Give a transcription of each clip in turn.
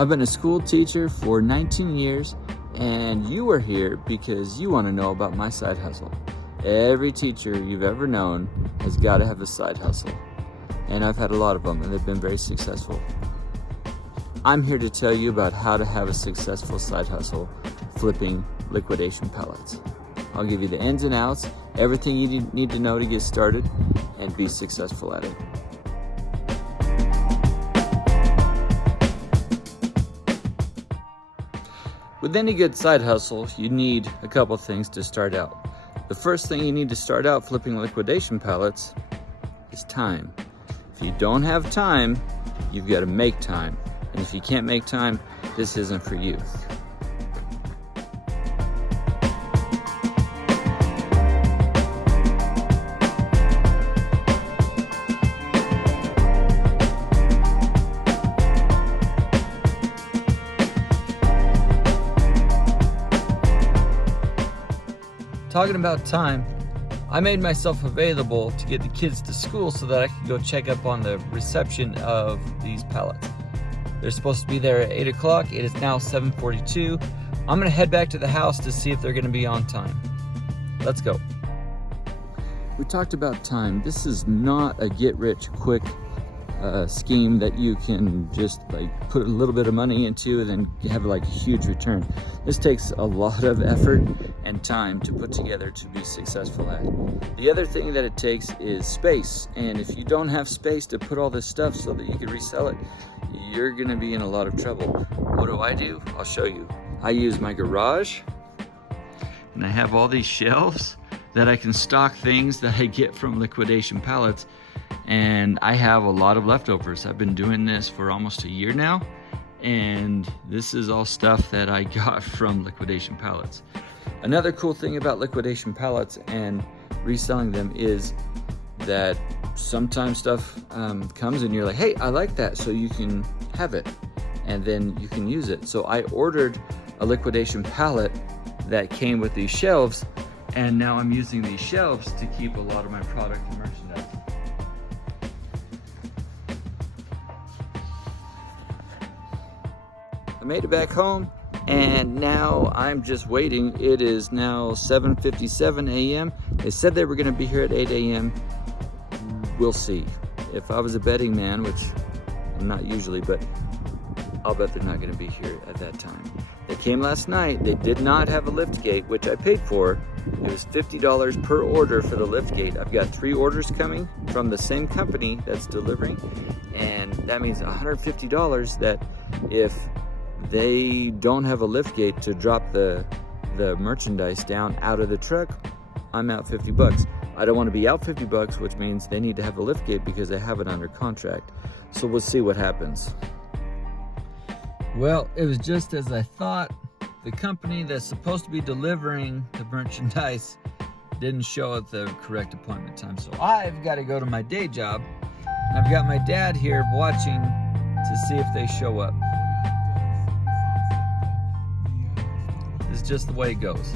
I've been a school teacher for 19 years, and you are here because you want to know about my side hustle. Every teacher you've ever known has got to have a side hustle, and I've had a lot of them, and they've been very successful. I'm here to tell you about how to have a successful side hustle flipping liquidation pallets. I'll give you the ins and outs, everything you need to know to get started and be successful at it. With any good side hustle, you need a couple things to start out. The first thing you need to start out flipping liquidation pallets is time. If you don't have time, you've got to make time. And if you can't make time, this isn't for you. Talking about time, I made myself available to get the kids to school so that I could go check up on the reception of these pallets. They're supposed to be there at 8 o'clock. It is now 7:42. I'm gonna head back to the house to see if they're gonna be on time. Let's go. We talked about time. This is not a get-rich-quick scheme that you can just like put a little bit of money into and then have like a huge return. This takes a lot of effort and time to put together to be successful at. The other thing that it takes is space, and if you don't have space to put all this stuff so that you can resell it, you're gonna be in a lot of trouble. What do? I'll show you. I use my garage, and I have all these shelves that I can stock things that I get from liquidation pallets, and I have a lot of leftovers. I've been doing this for almost a year now, and this is all stuff that I got from liquidation pallets. Another cool thing about liquidation pallets and reselling them is that sometimes stuff comes and you're like, hey, I like that, so you can have it and then you can use it. So I ordered a liquidation pallet that came with these shelves, and now I'm using these shelves to keep a lot of my product and merchandise. I made it back home, and now I'm just waiting. It is now 7:57 a.m. They said they were gonna be here at 8 a.m. We'll see. If I was a betting man, which I'm not usually, but I'll bet they're not gonna be here at that time. They came last night. They did not have a lift gate, which I paid for. It was $50 per order for the lift gate. I've got 3 orders coming from the same company that's delivering, and that means $150 that if they don't have a lift gate to drop the merchandise down out of the truck, I'm out $50. I don't want to be out $50, which means they need to have a lift gate because they have it under contract. So we'll see what happens. Well, it was just as I thought. The company that's supposed to be delivering the merchandise didn't show at the correct appointment time. So I've got to go to my day job. I've got my dad here watching to see if they show up. It's just the way it goes.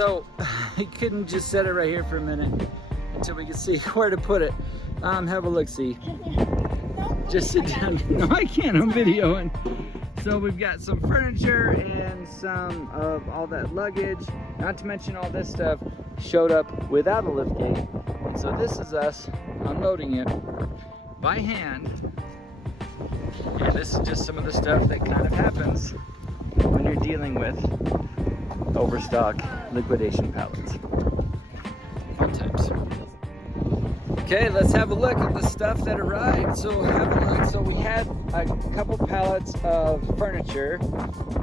So I couldn't just set it right here for a minute until we could see where to put it. Have a look-see. Just sit down. No, I can't. I'm videoing. So we've got some furniture and some of all that luggage. Not to mention all this stuff showed up without a lift gate. And so this is us unloading it by hand. And this is just some of the stuff that kind of happens when you're dealing with overstock liquidation pallets. Fun times. Okay, let's have a look at the stuff that arrived. So have a look. So we had a couple pallets of furniture,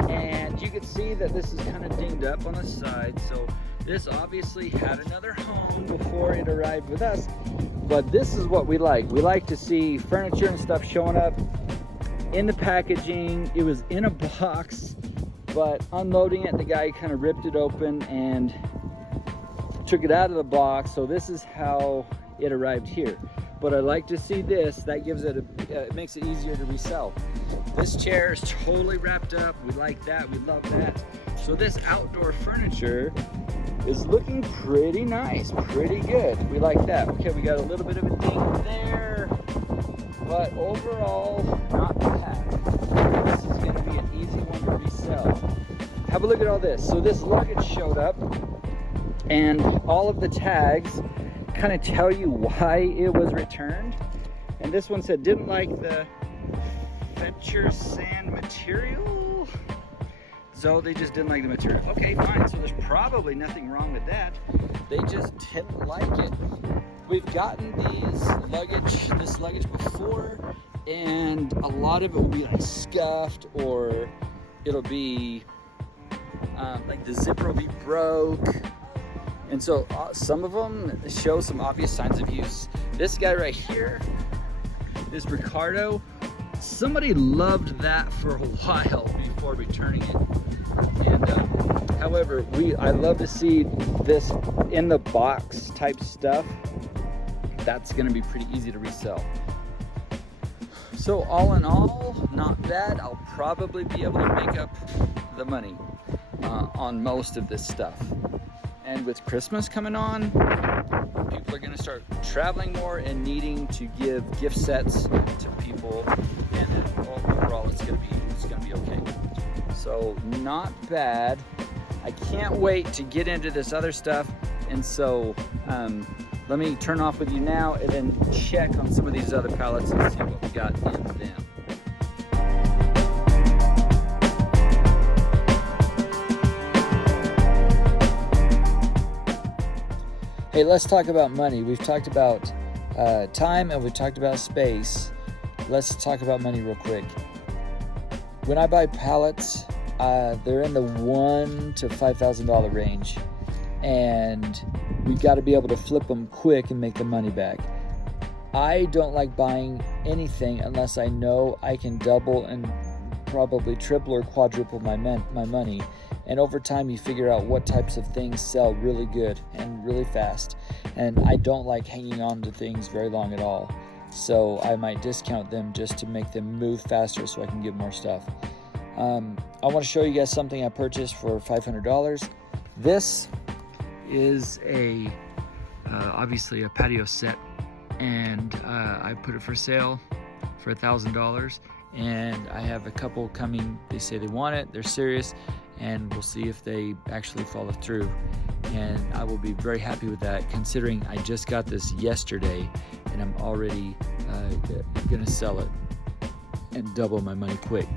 and you can see that this is kind of dinged up on the side. So this obviously had another home before it arrived with us. But this is what we like. We like to see furniture and stuff showing up in the packaging. It was in a box, but unloading it, the guy kind of ripped it open and took it out of the box. So this is how it arrived here. But I like to see this. That gives it it makes it easier to resell. This chair is totally wrapped up. We like that. We love that. So this outdoor furniture is looking pretty nice, pretty good. We like that. Okay, we got a little bit of a ding there, but overall not bad. This is going to be an easy one to resell. Have a look at all this. So this luggage showed up, and all of the tags kind of tell you why it was returned. And this one said didn't like the fetcher sand material, so they just didn't like the material. Okay, fine. So there's probably nothing wrong with that. They just didn't like it. We've gotten this luggage before, and a lot of it will be like scuffed, or it'll be like the zipper will be broke. And so some of them show some obvious signs of use. This guy right here, this Ricardo, somebody loved that for a while before returning it. And however, I love to see this in the box type stuff. That's gonna be pretty easy to resell. So all in all, not bad. I'll probably be able to make up the money on most of this stuff. And with Christmas coming on, people are gonna start traveling more and needing to give gift sets to people, and overall it's gonna be okay. So not bad. I can't wait to get into this other stuff, and so let me turn off with you now and then check on some of these other pallets and see what we got in them. Hey, let's talk about money. We've talked about time and we've talked about space. Let's talk about money real quick. When I buy pallets, they're in the $1,000 to $5,000 range, and we've got to be able to flip them quick and make the money back. I don't like buying anything unless I know I can double and probably triple or quadruple my money. And over time you figure out what types of things sell really good and really fast. And I don't like hanging on to things very long at all. So I might discount them just to make them move faster so I can get more stuff. I want to show you guys something I purchased for $500. This is obviously a patio set, and I put it for sale for $1,000. And I have a couple coming. They say they want it, they're serious, and we'll see if they actually follow through. And I will be very happy with that, considering I just got this yesterday and I'm already gonna sell it and double my money quick.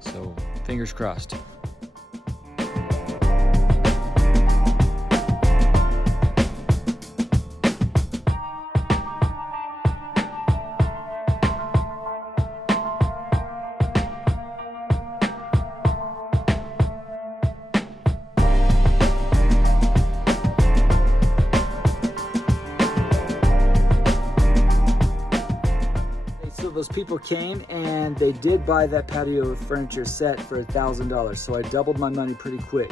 So fingers crossed. Those people came and they did buy that patio furniture set for $1,000, so I doubled my money pretty quick.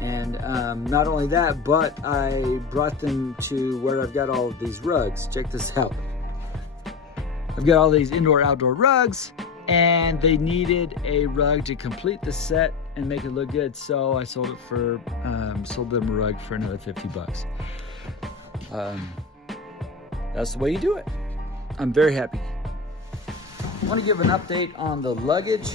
And not only that, but I brought them to where I've got all of these rugs. Check this out. I've got all these indoor-outdoor rugs, and they needed a rug to complete the set and make it look good, so I sold them a rug for another $50. That's the way you do it. I'm very happy. I want to give an update on the luggage.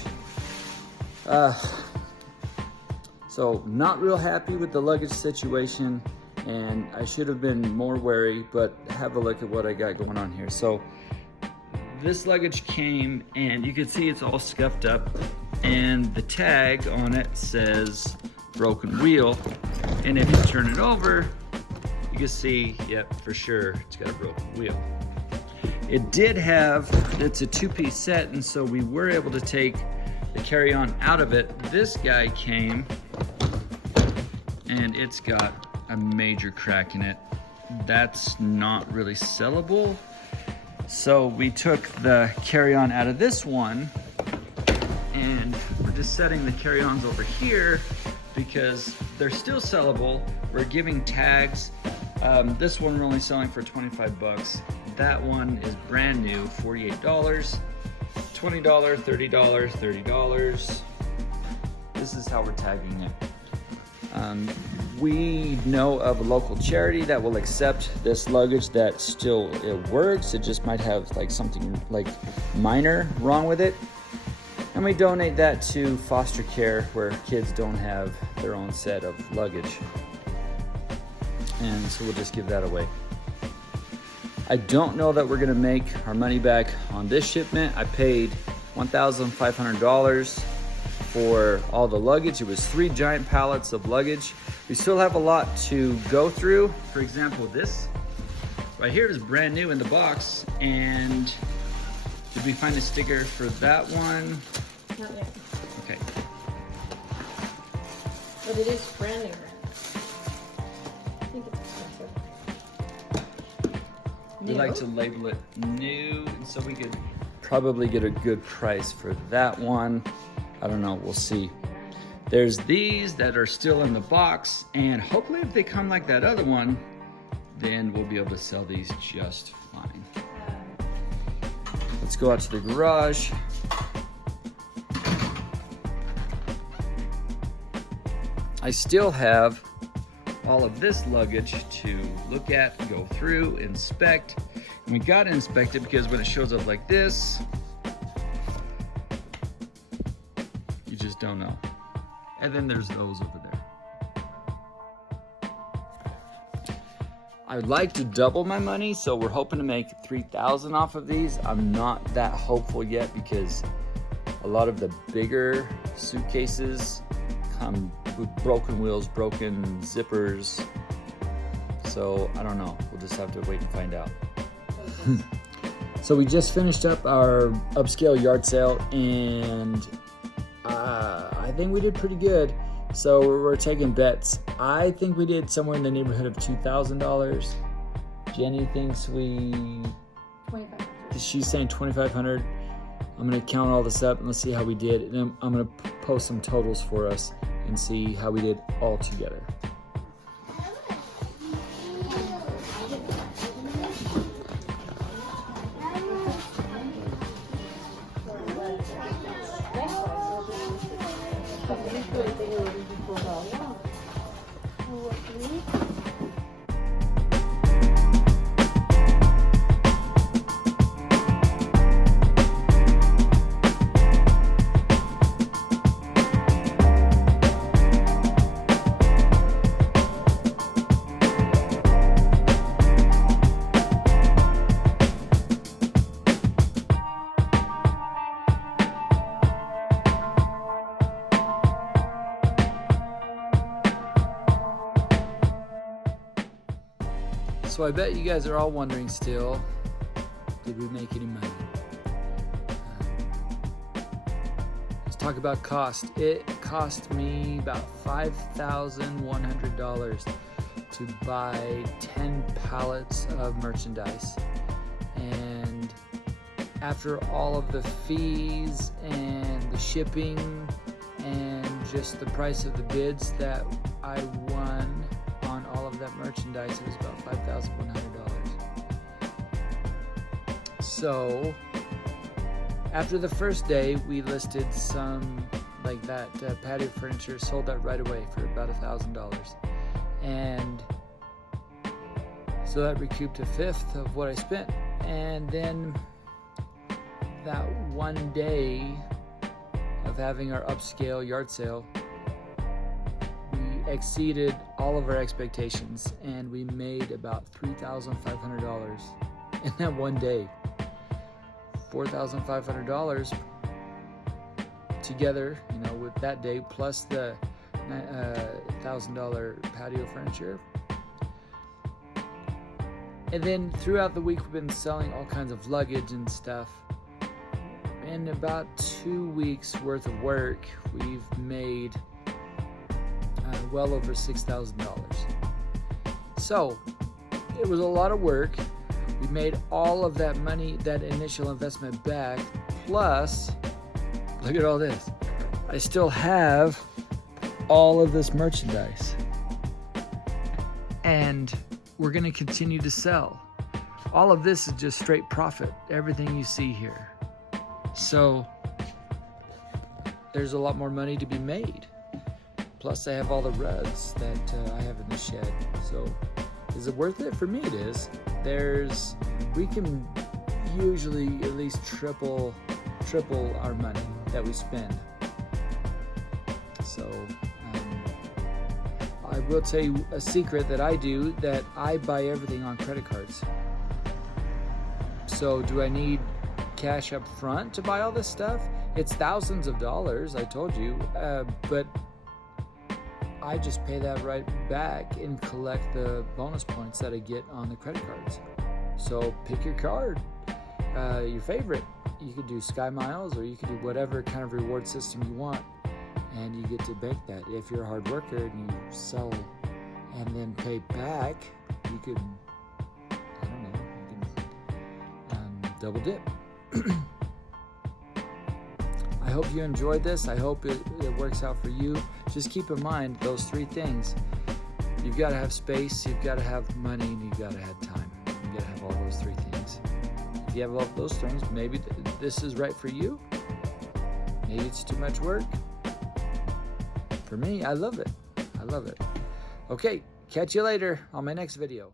So not real happy with the luggage situation, and I should have been more wary, but have a look at what I got going on here. So this luggage came, and you can see it's all scuffed up, and the tag on it says broken wheel. And if you turn it over, you can see, yep, for sure, it's got a broken wheel. It did have, it's a two-piece set, and so we were able to take the carry-on out of it. This guy came, and it's got a major crack in it. That's not really sellable. So we took the carry-on out of this one, and we're just setting the carry-ons over here because they're still sellable. We're giving tags. This one we're only selling for 25 bucks. That one is brand new, $48, $20, $30, $30. This is how we're tagging it. We know of a local charity that will accept this luggage that still it works. It just might have like something like minor wrong with it. And we donate that to foster care where kids don't have their own set of luggage. And so we'll just give that away. I don't know that we're gonna make our money back on this shipment. I paid $1,500 for all the luggage. It was 3 giant pallets of luggage. We still have a lot to go through. For example, this right here is brand new in the box. And did we find a sticker for that one? Not yet. Okay. But it is brand new. I think it's expensive. We like to label it new, and so we could probably get a good price for that one. I don't know, we'll see. There's these that are still in the box, and hopefully if they come like that other one, then we'll be able to sell these just fine. Let's go out to the garage. I still have all of this luggage to look at, go through, inspect. And we got to inspect it because when it shows up like this, you just don't know. And then there's those over there. I would like to double my money, so we're hoping to make $3,000 off of these. I'm not that hopeful yet because a lot of the bigger suitcases come with broken wheels, broken zippers. So I don't know, we'll just have to wait and find out. So we just finished up our upscale yard sale, and I think we did pretty good. So we're taking bets. I think we did somewhere in the neighborhood of $2,000. Jenny thinks we... 2,500. She's saying 2,500. I'm gonna count all this up and let's see how we did. And then I'm gonna post some totals for us and see how we did all together. So I bet you guys are all wondering still, did we make any money? Let's talk about cost. It cost me about $5,100 to buy 10 pallets of merchandise. And after all of the fees and the shipping and just the price of the bids that I won on all of that merchandise, it was about $5,100. So after the first day, we listed some like that patio furniture, sold that right away for about $1,000, and so that recouped a fifth of what I spent. And then that one day of having our upscale yard sale, we exceeded all of our expectations, and we made about $3,500 in that one day. $4,500 together, with that day, plus the $1,000 patio furniture. And then throughout the week, we've been selling all kinds of luggage and stuff. In about 2 weeks worth of work, we've made well over $6,000. So it was a lot of work. We made all of that money, that initial investment back, plus, look at all this. I still have all of this merchandise. And we're going to continue to sell. All of this is just straight profit, everything you see here. So there's a lot more money to be made. Plus I have all the rugs that I have in the shed. So is it worth it? For me it is. We can usually at least triple our money that we spend. So I will tell you a secret that I do, that I buy everything on credit cards. So do I need cash up front to buy all this stuff? It's thousands of dollars, I told you, but I just pay that right back and collect the bonus points that I get on the credit cards. So pick your card, your favorite. You could do Sky Miles, or you could do whatever kind of reward system you want, and you get to bank that. If you're a hard worker and you sell and then pay back, you could, double dip. I hope you enjoyed this. I hope it works out for you. Just keep in mind those three things. You've got to have space, you've got to have money, and you've got to have time. You've got to have all those three things. If you have all of those things, maybe this is right for you. Maybe it's too much work. For me, I love it. I love it. Okay, catch you later on my next video.